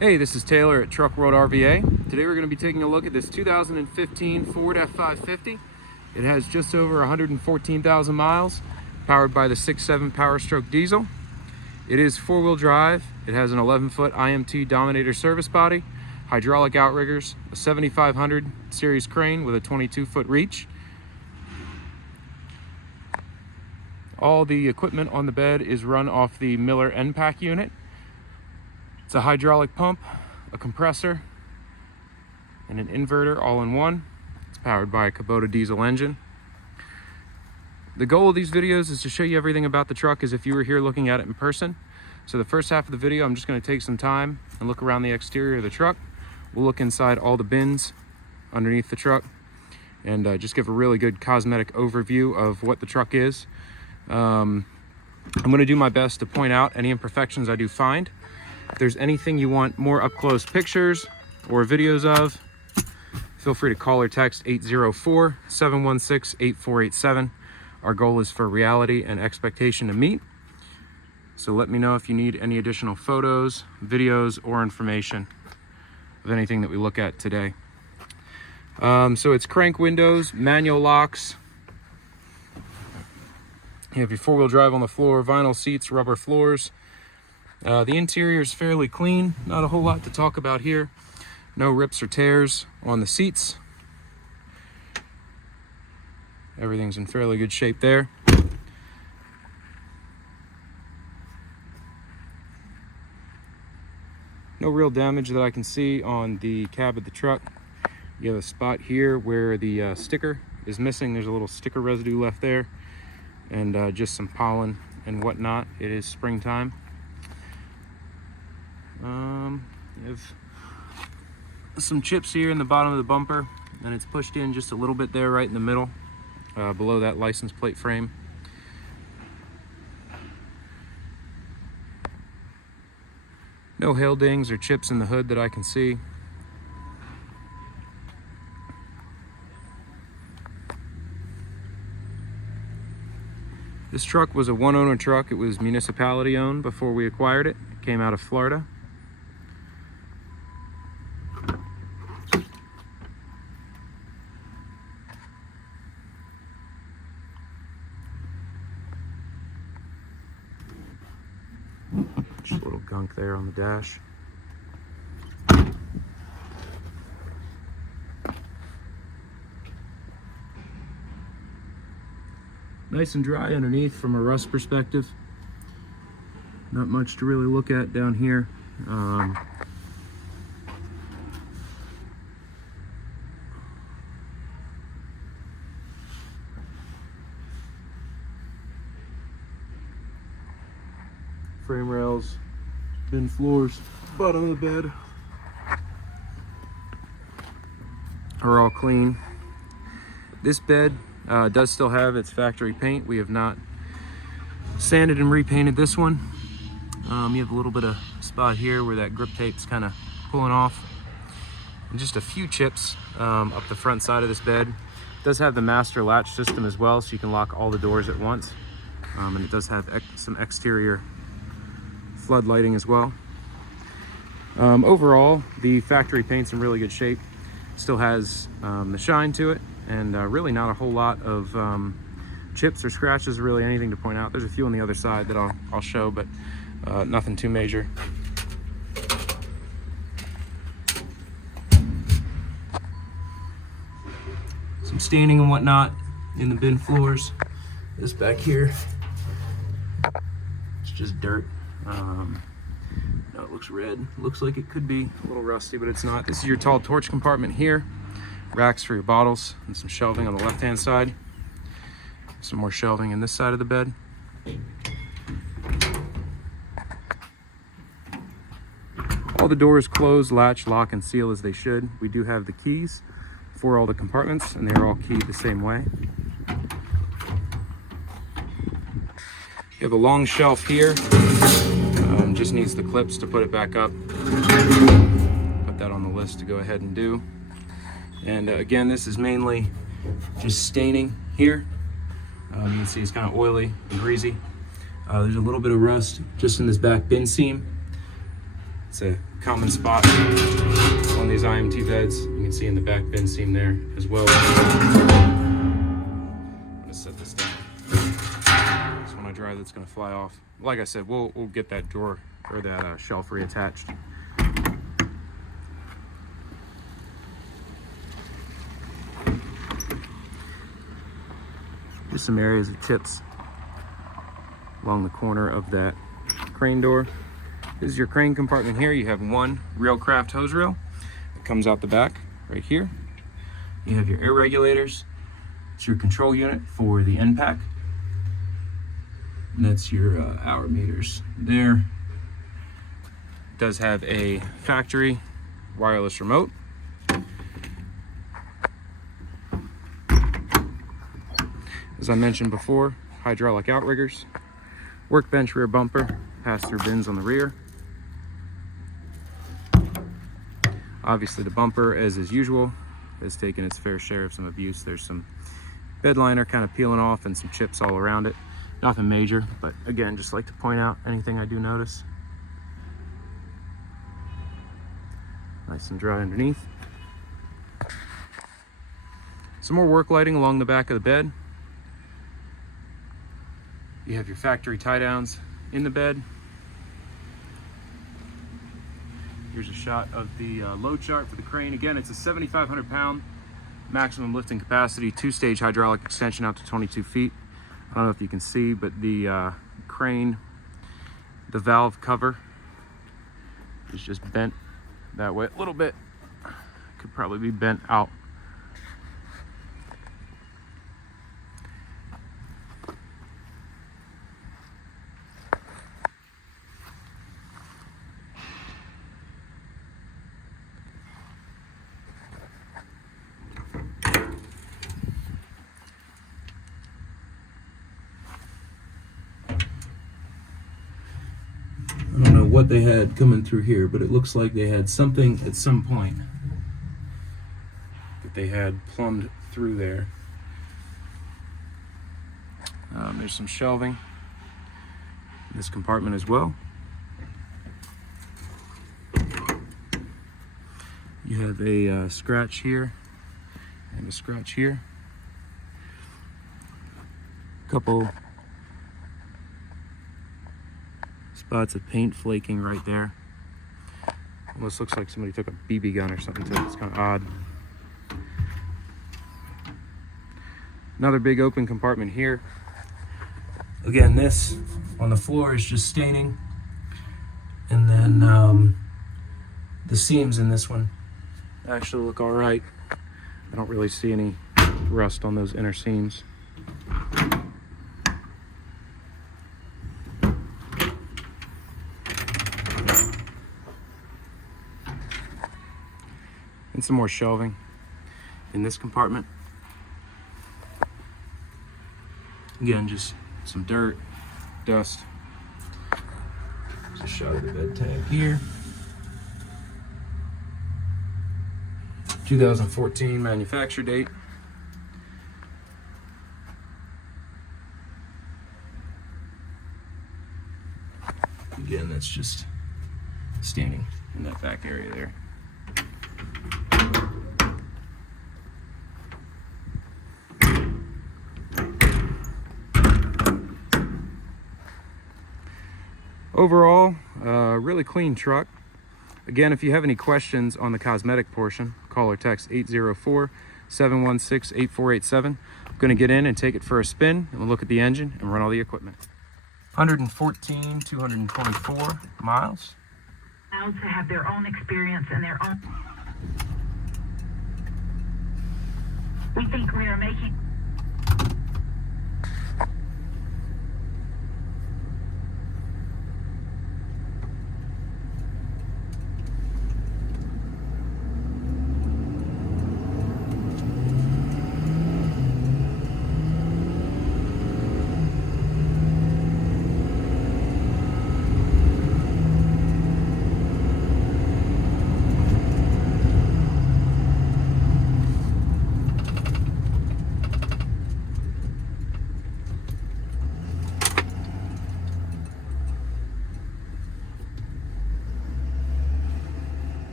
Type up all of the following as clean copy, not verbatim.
Hey, this is Taylor at Truck World RVA. Today we're going to be taking a look at this 2015 Ford F-550. It has just over 114,000 miles, powered by the 6.7 powerstroke diesel. It is four-wheel drive. It has an 11-foot IMT Dominator service body, hydraulic outriggers, a 7500 series crane with a 22-foot reach. All the equipment on the bed is run off the Miller EnPak unit. It's a hydraulic pump, a compressor, and an inverter all in one. It's powered by a Kubota diesel engine. The goal of these videos is to show you everything about the truck as if you were here looking at it in person. So the first half of the video, I'm just going to take some time and look around the exterior of the truck. We'll look inside all the bins underneath the truck and just give a really good cosmetic overview of what the truck is. I'm going to do my best to point out any imperfections I do find. If there's anything you want more up-close pictures or videos of, feel free to call or text 804-716-8487. Our goal is for reality and expectation to meet. So let me know if you need any additional photos, videos, or information of anything that we look at today. So it's crank windows, manual locks. You have your four-wheel drive on the floor, vinyl seats, rubber floors. The interior is fairly clean, not a whole lot to talk about here. No rips or tears on the seats. Everything's in fairly good shape there. No real damage that I can see on the cab of the truck. You have a spot here where the sticker is missing. There's a little sticker residue left there, and just some pollen and whatnot. It is springtime. You have some chips here in the bottom of the bumper, and it's pushed in just a little bit there right in the middle, below that license plate frame. No hail dings or chips in the hood that I can see. This truck was a one-owner truck. It was municipality owned before we acquired it. It came out of Florida. Just a little gunk there on the dash. Nice and dry underneath from a rust perspective. Not much to really look at down here. Frame rails, bin floors, bottom of the bed are all clean. This bed does still have its factory paint. We have not sanded and repainted this one. You have a little bit of spot here where that grip tape's kind of pulling off, and just a few chips up the front side of this bed. It does have the master latch system as well, so you can lock all the doors at once, and it does have some exterior flood lighting as well. Overall, the factory paint's in really good shape. Still has the shine to it, and really not a whole lot of chips or scratches, or really anything to point out. There's a few on the other side that I'll show, but nothing too major. Some staining and whatnot in the bin floors. This back here, it's just dirt. No, it looks red. Looks like it could be a little rusty, but it's not. This is your tall torch compartment here. Racks for your bottles, and some shelving on the left-hand side. Some more shelving in this side of the bed. All the doors close, latch, lock, and seal as they should. We do have the keys for all the compartments, and they're all keyed the same way. You have a long shelf here. Just needs the clips to put it back up. Put that on the list to go ahead and do. And again, this is mainly just staining here. You can see it's kind of oily and greasy. There's a little bit of rust just in this back bin seam. It's a common spot on these IMT beds. You can see in the back bin seam there as well. I'm gonna set this down. So when I dry, that's gonna fly off. Like I said, we'll get that drawer or that shelf reattached. Just some areas of chips along the corner of that crane door. This is your crane compartment here. You have one Railcraft hose reel that comes out the back right here. You have your air regulators. It's your control unit for the EnPak. And that's your hour meters there. It does have a factory wireless remote. As I mentioned before, hydraulic outriggers, workbench rear bumper, pass-through bins on the rear. Obviously the bumper, as is usual, has taken its fair share of some abuse. There's some bed liner kind of peeling off and some chips all around it. Nothing major, but again, just like to point out anything I do notice. Nice and dry underneath. Some more work lighting along the back of the bed. You have your factory tie downs in the bed. Here's a shot of the load chart for the crane. Again, it's a 7,500 pound maximum lifting capacity, 2-stage hydraulic extension out to 22 feet. I don't know if you can see, but the crane, the valve cover is just bent that way a little bit. Could probably be bent out. I don't know what they had coming through here, but it looks like they had something at some point that they had plumbed through there. There's some shelving in this compartment as well. You have a scratch here and a scratch here. Couple spots of paint flaking right there. Almost looks like somebody took a BB gun or something to it. It's kind of odd. Another big open compartment here. Again, this on the floor is just staining. And then the seams in this one actually look all right. I don't really see any rust on those inner seams. And some more shelving in this compartment. Again, just some dirt, dust. There's a shot of the bed tab here. 2014 manufacture date. Again, that's just staining in that back area there. Overall, really clean truck. Again, if you have any questions on the cosmetic portion, call or text 804-716-8487. I'm going to get in and take it for a spin, and we'll look at the engine and run all the equipment. 114, 224 miles. To have their own experience and their own. We think we are making.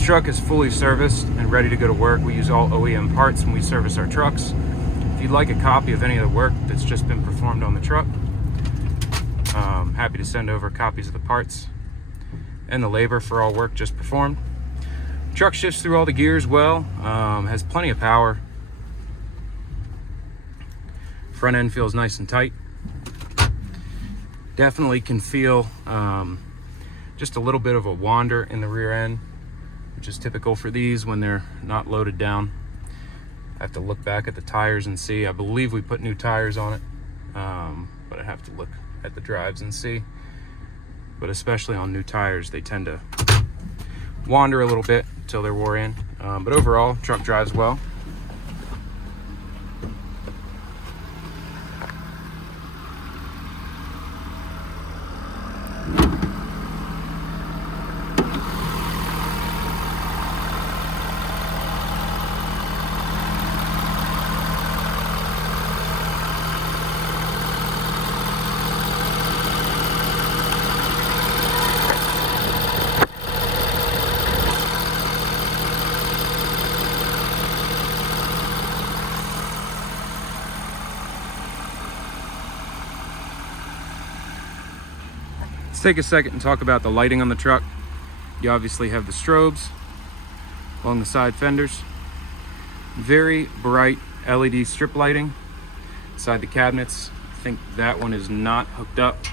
This truck is fully serviced and ready to go to work. We use all OEM parts when we service our trucks. If you'd like a copy of any of the work that's just been performed on the truck, happy to send over copies of the parts and the labor for all work just performed. Truck shifts through all the gears well, has plenty of power. Front end feels nice and tight. Definitely can feel just a little bit of a wander in the rear end, which is typical for these when they're not loaded down. I have to look back at the tires and see. I believe we put new tires on it, but I have to look at the drives and see. But especially on new tires, they tend to wander a little bit until they're wore in. But overall, truck drives well. Let's take a second and talk about the lighting on the truck. You obviously have the strobes along the side fenders. Very bright LED strip lighting inside the cabinets. I think that one is not hooked up.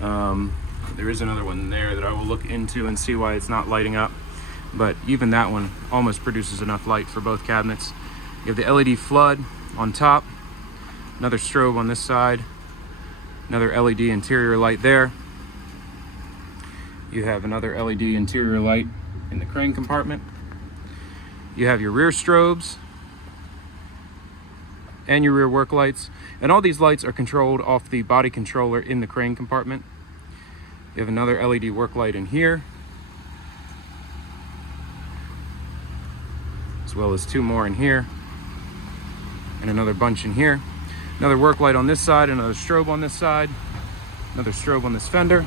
There is another one there that I will look into and see why it's not lighting up. But even that one almost produces enough light for both cabinets. You have the LED flood on top, another strobe on this side, another LED interior light there. You have another LED interior light in the crane compartment. You have your rear strobes and your rear work lights. And all these lights are controlled off the body controller in the crane compartment. You have another LED work light in here, as well as two more in here, and another bunch in here. Another work light on this side, another strobe on this side, another strobe on this fender.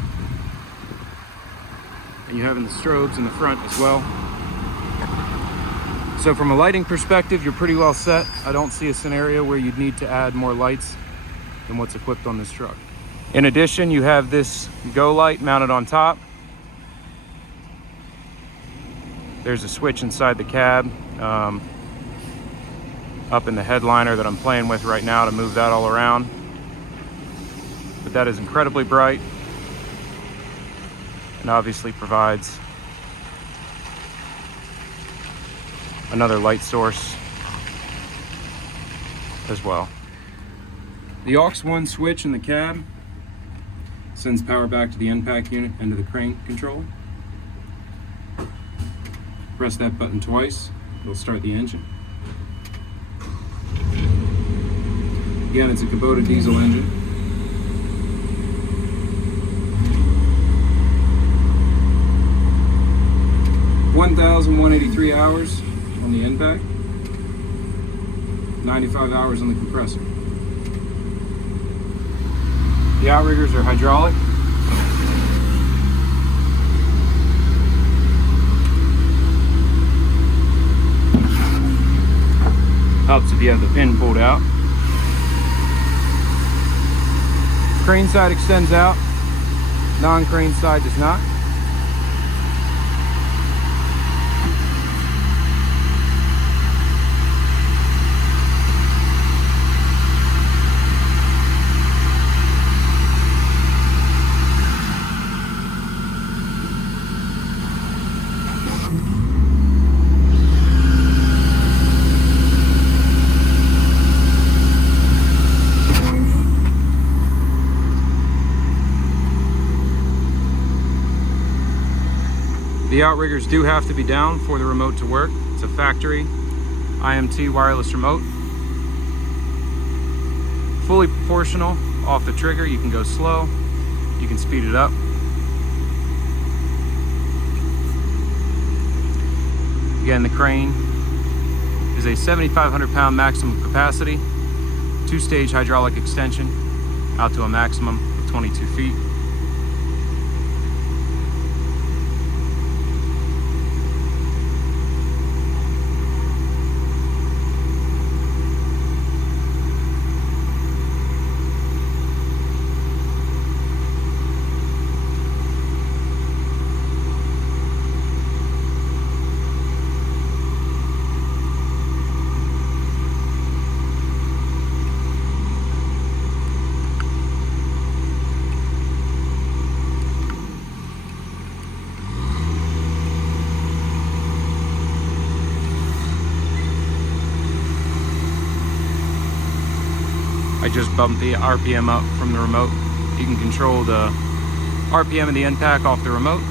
And you have in the strobes in the front as well. So from a lighting perspective, you're pretty well set. I don't see a scenario where you'd need to add more lights than what's equipped on this truck. In addition, you have this go light mounted on top. There's a switch inside the cab, up in the headliner that I'm playing with right now to move that all around. But that is incredibly bright, and obviously provides another light source as well. The aux 1 switch in the cab sends power back to the EnPak unit and to the crane controller. Press that button twice, it'll start the engine. Again, it's a Kubota diesel engine. (1,183 hours on the EnPak, 95 hours on the compressor. The outriggers are hydraulic. Helps if you have the pin pulled out. Crane side extends out, non-crane side does not. The outriggers do have to be down for the remote to work. It's a factory IMT wireless remote. Fully proportional off the trigger. You can go slow, you can speed it up. Again, the crane is a 7,500 pound maximum capacity, 2-stage hydraulic extension out to a maximum of 22 feet. I just bumped the RPM up from the remote. You can control the RPM of the EnPak off the remote.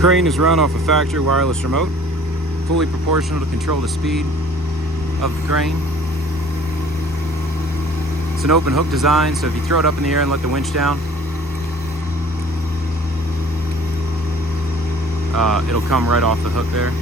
Crane is run off a factory wireless remote, fully proportional to control the speed of the crane. It's an open hook design, so if you throw it up in the air and let the winch down, it'll come right off the hook there.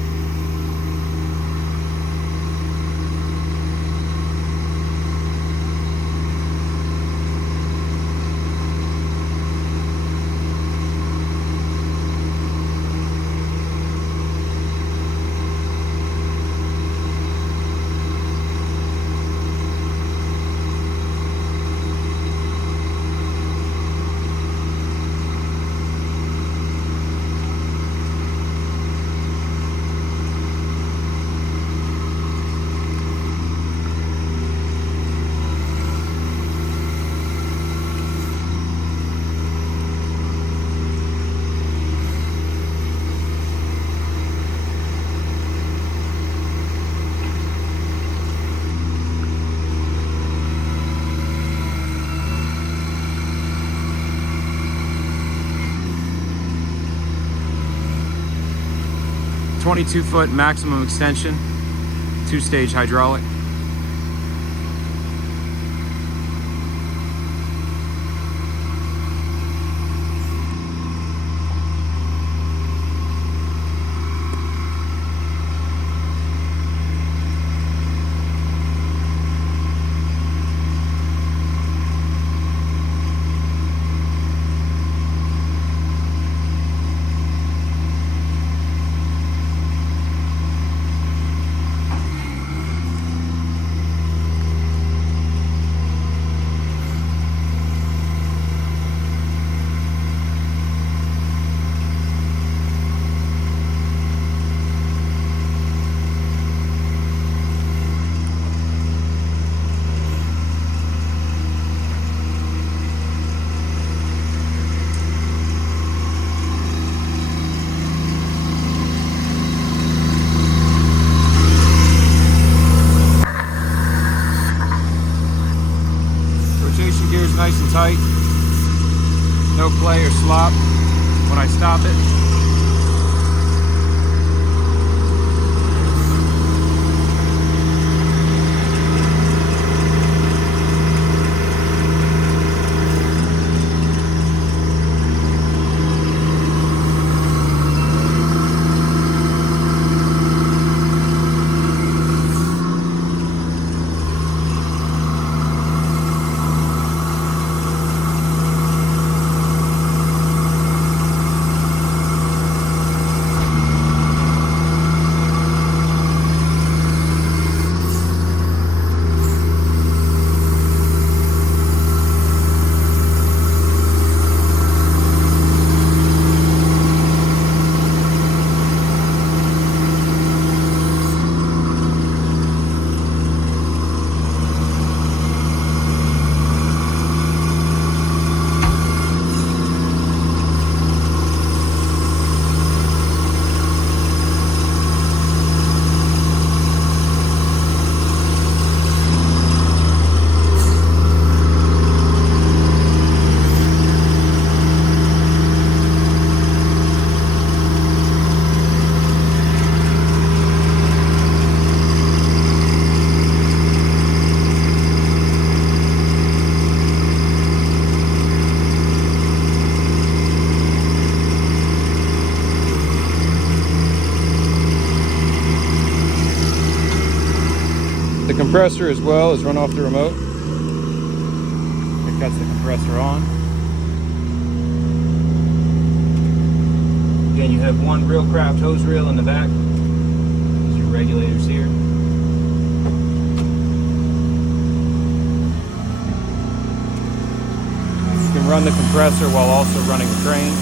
"22-foot maximum extension, 2-stage hydraulic." Gear's nice and tight, no play or slop when I stop it. compressor as well is run off the remote. It cuts the compressor on. Again, you have one real craft hose reel in the back. There's your regulators here. You can run the compressor while also running the crane.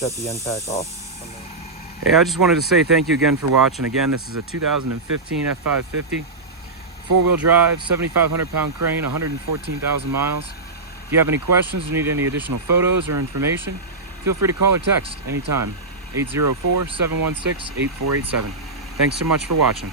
Shut the EnPak off. Hey, I just wanted to say thank you again for watching. Again, this is a 2015 F-550. 4-wheel drive, 7,500 pound crane, 114,000 miles. If you have any questions or need any additional photos or information, feel free to call or text anytime. 804-716-8487. Thanks so much for watching.